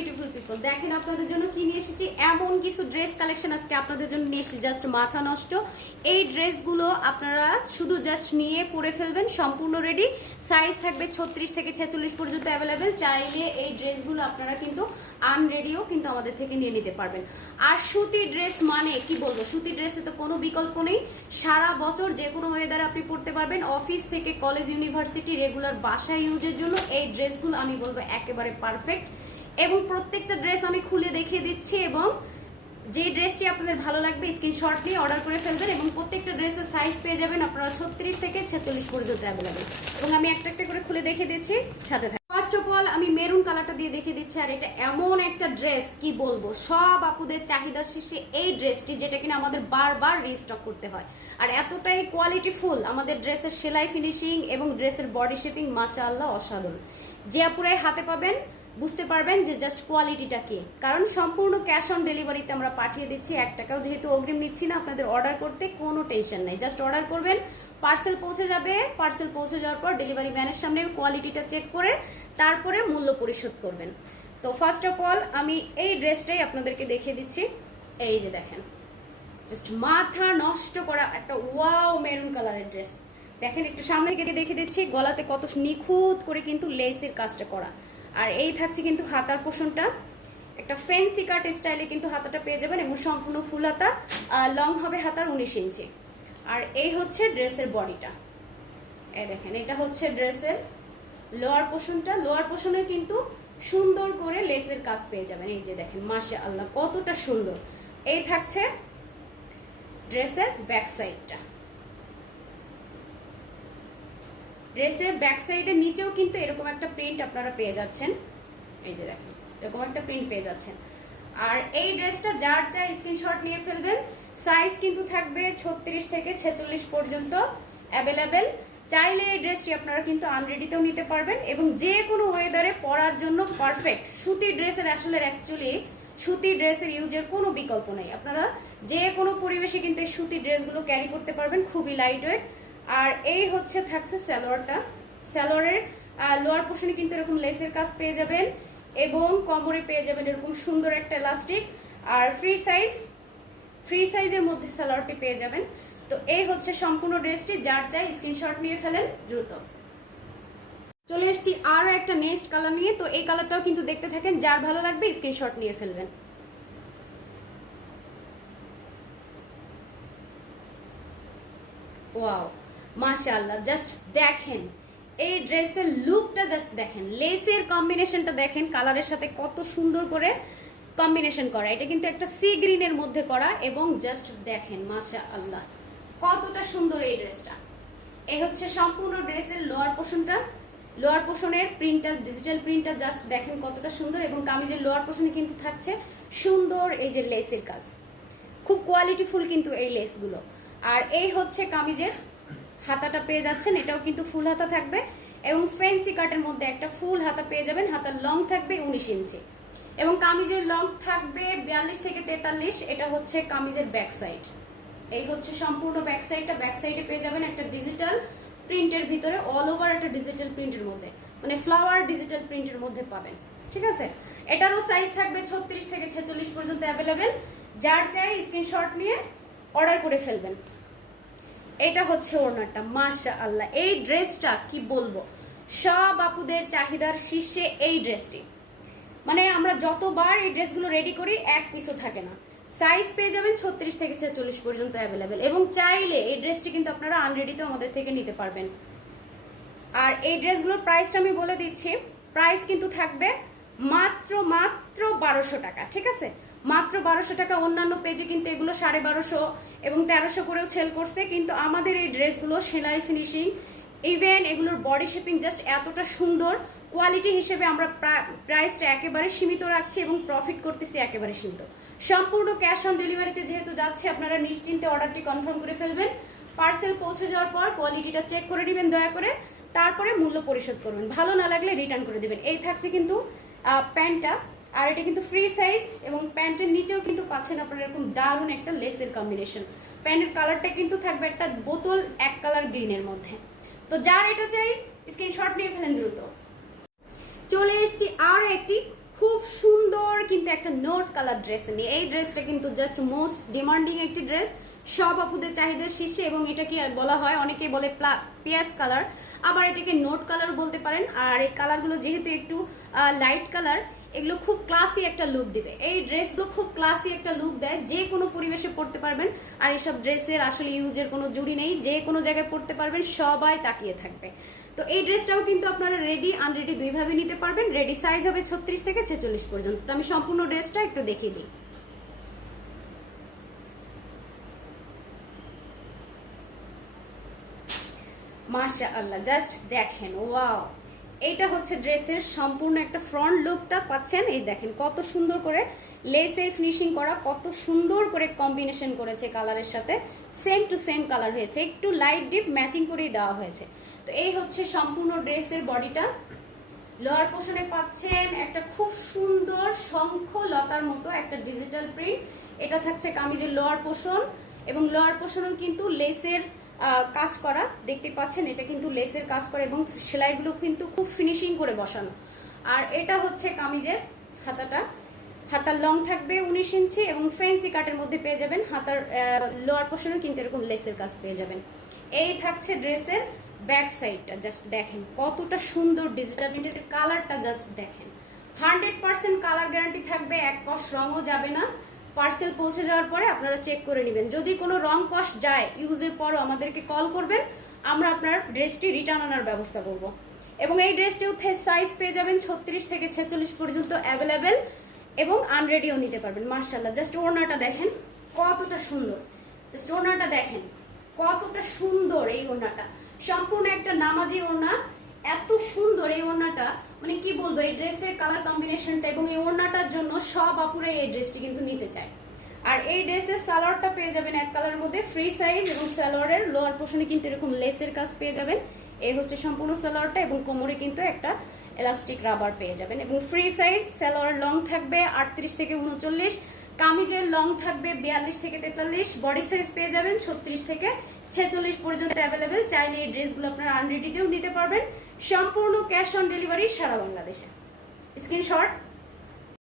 Beautiful people দেখেন আপনাদের জন্য কি নিয়ে এসেছি? এমন কিছু ড্রেস কালেকশন আজকে আপনাদের জন্য নিয়ে এসেছি। জাস্ট মাথা নষ্ট। এই ড্রেসগুলো আপনারা শুধু জাস্ট নিয়ে পরে ফেলবেন, সম্পূর্ণ রেডি সাইজ থাকবে ছত্রিশ থেকে ছেচল্লিশ পর্যন্ত অ্যাভেলেবেল চাইলে এই ড্রেসগুলো আপনারা কিন্তু আনরেডিও কিন্তু আমাদের থেকে নিয়ে নিতে পারবেন। আর সুতি ড্রেস মানে কি বলব? সুতি ড্রেসে তো কোনো বিকল্প নেই। সারা বছর যে কোনো ওয়েদারে আপনি পড়তে পারবেন। অফিস থেকে কলেজ ইউনিভার্সিটি রেগুলার বাসা ইউজের জন্য এই ড্রেসগুলো আমি বলব একেবারে পারফেক্ট এবং প্রত্যেকটা ড্রেস আমি খুলে দেখিয়ে দিচ্ছি এবং যে ড্রেসটি আপনাদের ভালো লাগবে স্ক্রিনশট নিয়ে অর্ডার করে ফেলবেন এবং প্রত্যেকটা ড্রেসের সাইজ পেয়ে যাবেন আপনারা ছত্রিশ থেকে ছেচল্লিশ পর্যন্ত অ্যাভেলেবেল এবং আমি একটা একটা করে খুলে দেখিয়ে দিচ্ছি। সাথে ফার্স্ট অফ অল আমি মেরুন কালারটা দিয়ে দেখিয়ে দিচ্ছি আর এটা এমন একটা ড্রেস কি বলব? সব আপুদের চাহিদা শেষে এই ড্রেসটি যেটা কিনা আমাদের বারবার রিস্টক করতে হয়। আর এতটাই কোয়ালিটি ফুল আমাদের ড্রেসের সেলাই ফিনিশিং এবং ড্রেসের বডি শেপিং মাশা আল্লাহ অসাধারণ। যে আপুরাই হাতে পাবেন বুঝতে পারবেন যে জাস্ট কোয়ালিটিটা কি। কারণ সম্পূর্ণ ক্যাশ অন ডেলিভারিতে আমরা পাঠিয়ে দিচ্ছি এক টাকাও, যেহেতু অগ্রিম নিচ্ছি না, আপনাদের অর্ডার করতে কোনো টেনশন নেই। জাস্ট অর্ডার করবেন পার্সেল পৌঁছে যাবে। পার্সেল পৌঁছে যাওয়ার পর ডেলিভারি ম্যানের সামনে কোয়ালিটিটা চেক করে, তারপরে মূল্য পরিশোধ করবেন। তো ফার্স্ট অফ অল আমি এই ড্রেসটাই আপনাদেরকে দেখিয়ে দিচ্ছি। এই যে দেখেন জাস্ট মাথা নষ্ট করা একটা ওয়াও মেরুন কালারের ড্রেস দেখেন, একটু সামনে থেকে দেখে দিচ্ছি, গলাতে কত নিখুঁত করে কিন্তু লেসের কাজটা করা। আর এই থাকছে কিন্তু হাতার পোষণটা। একটা ফেন্সি কাট স্টাইলে কিন্তু হাতাটা পেয়ে যাবেন এবং সম্পূর্ণ ফুল হাতা লং হবে হাতার উনিশ ইঞ্চি। আর এই হচ্ছে ড্রেসের বডিটা। এই দেখেন, এটা হচ্ছে ড্রেসের লোয়ার পোষণটা। লোয়ার পোষণে কিন্তু সুন্দর করে লেসের কাজ পেয়ে যাবেন। এই যে দেখেন মাসে আল্লাহ কতটা সুন্দর। এই থাকছে ড্রেসের ব্যাক সাইডটা ড্রেসের ব্যাক সাইডের নিচেও কিন্তু এরকম একটা প্রিন্ট আপনারা পেয়ে যাচ্ছেন। এই যে দেখেন, এরকম একটা প্রিন্ট পেয়ে যাচ্ছেন। আর এই ড্রেসটা যার চাই স্ক্রিনশট নিয়ে ফেলবেন। সাইজ কিন্তু থাকবে ছত্রিশ থেকে ছেচল্লিশ পর্যন্ত অ্যাভেলেবেল। চাইলে এই ড্রেসটি আপনারা কিন্তু আনরেডিতেও নিতে পারবেন এবং যে কোনো ওয়েদারে পরার জন্য পারফেক্ট সুতির ড্রেসের আসলে অ্যাকচুয়ালি সুতি ড্রেসের ইউজের কোনো বিকল্প নেই। আপনারা যে কোনো পরিবেশে কিন্তু এই সুতি ড্রেসগুলো ক্যারি করতে পারবেন, খুবই লাইট ওয়েট আর এই হচ্ছে থাকছে স্যালোয়ারটা। স্যালোয়ারের লোয়ার পোর্শনে কিন্তু এরকম লেসের কাজ পেয়ে যাবেন এবং কোমরে পেয়ে যাবেন এরকম সুন্দর একটা ইলাস্টিক আর ফ্রি সাইজ ফ্রি সাইজের মধ্যে স্যালোয়ারটি পেয়ে যাবেন। তো এই হচ্ছে সম্পূর্ণ ড্রেসটি, যার চাই স্ক্রিনশট নিয়ে ফেলেন, দ্রুত। চলে এসেছি আরও একটা নেক্সট কালার নিয়ে। তো এই কালারটাও কিন্তু দেখতে থাকেন, যার ভালো লাগবে স্ক্রিনশট নিয়ে ফেলবেন। ওয়াও মাশাআল্লাহ জাস্ট দেখেন। এই ড্রেসের লুকটা জাস্ট দেখেন। লেসের কম্বিনেশনটা দেখেন কালারের সাথে কত সুন্দর করে কম্বিনেশন করা। এটা কিন্তু একটা সি গ্রিনের মধ্যে করা এবং জাস্ট দেখেন মাশা আল্লাহ কতটা সুন্দর এই ড্রেসটা। এই হচ্ছে সম্পূর্ণ ড্রেসের লোয়ার পোর্শনটা লোয়ার পোর্শনের প্রিন্টার ডিজিটাল প্রিন্টটা জাস্ট দেখেন কতটা সুন্দর এবং কামিজের লোয়ার পোর্শনে কিন্তু থাকছে সুন্দর এই যে লেসের কাজ। খুব কোয়ালিটিফুল কিন্তু এই লেসগুলো আর এই হচ্ছে কামিজের হাতাটা পেয়ে যাচ্ছেন, এটাও কিন্তু ফুল হাতা থাকবে এবং ফেন্সি কাটের মধ্যে একটা ফুল হাতা পেয়ে যাবেন, হাতার লং থাকবে উনিশ ইঞ্চি। এবং কামিজের লং থাকবে বিয়াল্লিশ থেকে তেতাল্লিশ, এটা হচ্ছে কামিজের ব্যাক সাইড এই হচ্ছে সম্পূর্ণ ব্যাক সাইডটা ব্যাক সাইডে পেয়ে যাবেন একটা ডিজিটাল প্রিন্টের ভিতরে অল ওভার একটা ডিজিটাল প্রিন্টের মধ্যে মানে ফ্লাওয়ার ডিজিটাল প্রিন্টের মধ্যে পাবেন, ঠিক আছে? এটারও সাইজ থাকবে ছত্রিশ থেকে ছেচল্লিশ পর্যন্ত অ্যাভেলেবেল যার চাই স্ক্রিনশট নিয়ে অর্ডার করে ফেলবেন। এটা হচ্ছে ওড়নাটা মাশা আল্লাহ এই ড্রেসটা কি বলব? সব আপুদের চাহিদার শীর্ষে এই ড্রেসটি। মানে আমরা যতবার এই ড্রেসগুলো রেডি করি, এক পিসও থাকে না। সাইজ পেয়ে যাবেন ছত্রিশ থেকে ছেচল্লিশ পর্যন্ত অ্যাভেলেবেল এবং চাইলে এই ড্রেসটি কিন্তু আপনারা আনরেডিতেও আমাদের থেকে নিতে পারবেন। আর এই ড্রেসগুলোর প্রাইসটা আমি বলে দিচ্ছি। প্রাইস কিন্তু থাকবে মাত্র মাত্র বারোশো টাকা, ঠিক আছে? মাত্র বারোশো টাকা অন্যান্য পেজে কিন্তু এগুলো সাড়ে বারোশো এবং তেরোশো করেও সেল করছে। কিন্তু আমাদের এই ড্রেসগুলো সেলাই ফিনিশিং ইভেন এগুলোর বডি শেপিং জাস্ট এতটা সুন্দর। কোয়ালিটি হিসেবে আমরা প্রাইসটা একেবারে সীমিত রাখছি এবং প্রফিট করতেছি একেবারে সীমিত। সম্পূর্ণ ক্যাশ অন ডেলিভারিতে যেহেতু যাচ্ছে, আপনারা নিশ্চিন্তে অর্ডারটি কনফার্ম করে ফেলবেন। পার্সেল পৌঁছে যাওয়ার পর কোয়ালিটিটা চেক করে নেবেন দয়া করে। তারপরে মূল্য পরিশোধ করবেন। ভালো না লাগলে রিটার্ন করে দেবেন। এই থাকছে কিন্তু প্যান্টটা আর এটা কিন্তু ফ্রি সাইজ এবং প্যান্টের নিচেও কিন্তু পাচ্ছেন আপনারা এরকম দারুণ একটা লেসের কম্বিনেশন প্যান্টের কালারটা কিন্তু থাকবে একটা বোতল এক কালার গ্রিনের মধ্যে। তো যার এটা চাই স্ক্রিনশট নিয়ে ফেলেন দ্রুত। চলে এসেছি আর একটি খুব সুন্দর কিন্তু একটা নোট কালার ড্রেস নিয়ে। এই ড্রেসটা কিন্তু জাস্ট মোস্ট ডিমান্ডিং একটি ড্রেস সব আপুদের চাহিদার শীর্ষে এবং এটা কি বলা হয়, অনেকে বলে পিয়াস কালার। আবার এটাকে নোট কালার বলতে পারেন। আর এই কালারগুলো যেহেতু একটু লাইট কালার এগুলো খুব ক্লাসি একটা লুক দিবে। এই ড্রেসগুলো খুব ক্লাসি একটা লুক দেয়। যে কোনো পরিবেশে পড়তে পারবেন। আর এইসব ড্রেসের আসলে ইউজের কোনো জুড়ি নেই। যে কোনো জায়গায় পড়তে পারবেন, সবাই তাকিয়ে থাকবে। তো এই ড্রেসটাও কিন্তু আপনারা রেডি আনরেডি দুইভাবে নিতে পারবেন। রেডি সাইজ হবে ছত্রিশ থেকে ছেচল্লিশ পর্যন্ত। তো আমি সম্পূর্ণ ড্রেসটা একটু দেখিয়ে দিই। মাশা আল্লাহ জাস্ট দেখেন ওয়াও এইটা হচ্ছে ড্রেসের সম্পূর্ণ একটা ফ্রন্ট লুকটা পাচ্ছেন, এই দেখেন কত সুন্দর করে লেসের ফিনিশিং করা, কত সুন্দর করে কম্বিনেশন করেছে কালারের সাথে সেম টু সেম কালার হয়েছে, একটু লাইট ডিপ ম্যাচিং করেই দেওয়া হয়েছে। তো এই হচ্ছে সম্পূর্ণ ড্রেসের বডিটা লোয়ার পোর্শনে পাচ্ছেন একটা খুব সুন্দর শঙ্খ লতার মতো একটা ডিজিটাল প্রিন্ট এটা থাকছে কামিজের লোয়ার পোর্শন এবং লোয়ার পোর্শনেও কিন্তু লেসের কাজ করা, দেখতে পাচ্ছেন এটা কিন্তু লেসের কাজ করা এবং সেলাইগুলো কিন্তু খুব ফিনিশিং করে বসানো। আর এটা হচ্ছে কামিজের হাতাটা। হাতার লং থাকবে উনিশ ইঞ্চি এবং ফেন্সি কাটের মধ্যে পেয়ে যাবেন। হাতার লোয়ার পোর্শনে কিন্তু এরকম লেসের কাজ পেয়ে যাবেন। এই থাকছে ড্রেসের ব্যাক সাইডটা জাস্ট দেখেন কতটা সুন্দর ডিজিটাল প্রিন্টের কালারটা জাস্ট দেখেন। হান্ড্রেড পার্সেন্ট কালার গ্যারান্টি থাকবে, এক কষ রঙও যাবে না। পার্সেল পৌঁছে যাওয়ার পরে আপনারা চেক করে নেবেন। যদি কোনো রং কষ যায় ইউজের পরও আমাদেরকে কল করবেন, আমরা আপনার ড্রেসটি রিটার্ন আনার ব্যবস্থা করব। এবং এই ড্রেসটিও সাইজ পেয়ে যাবেন ছত্রিশ থেকে ছেচল্লিশ পর্যন্ত অ্যাভেলেবেল এবং আনরেডিও নিতে পারবেন মার্শাল্লাহ জাস্ট ওড়নাটা দেখেন, কতটা সুন্দর। জাস্ট ওড়নাটা দেখেন, কতটা সুন্দর এই ওড়নাটা। সম্পূর্ণ একটা নামাজি ওড়না। এত সুন্দর এই ওড়নাটা। মানে কি বলব, এই ড্রেসের কালার কম্বিনেশনটা এবং এই ওড়নাটার জন্য সব আপুরে এই ড্রেসটি কিন্তু নিতে চায়। আর এই ড্রেসের সালোয়ারটা পেয়ে যাবেন এক কালার মধ্যে ফ্রি সাইজ এবং সালোয়ারের লোয়ার পোর্শনে কিন্তু এরকম লেসের কাজ পেয়ে যাবেন। এই হচ্ছে সম্পূর্ণ সালোয়ারটা এবং কোমরে কিন্তু একটা এলাস্টিক রাবার পেয়ে যাবেন। এবং ফ্রি সাইজ সালোয়ার লং থাকবে আটত্রিশ থেকে উনচল্লিশ কামিজের লং থাকবে বিয়াল্লিশ থেকে তেতাল্লিশ বডি সাইজ পেয়ে যাবেন ছত্রিশ থেকে ছেচল্লিশ পর্যন্ত অ্যাভেলেবেল চাইলে এই ড্রেসগুলো আপনারা আনরেডিতেও নিতে পারবেন। সম্পূর্ণ ক্যাশ অন ডেলিভারি সারা বাংলাদেশে। স্ক্রিনশট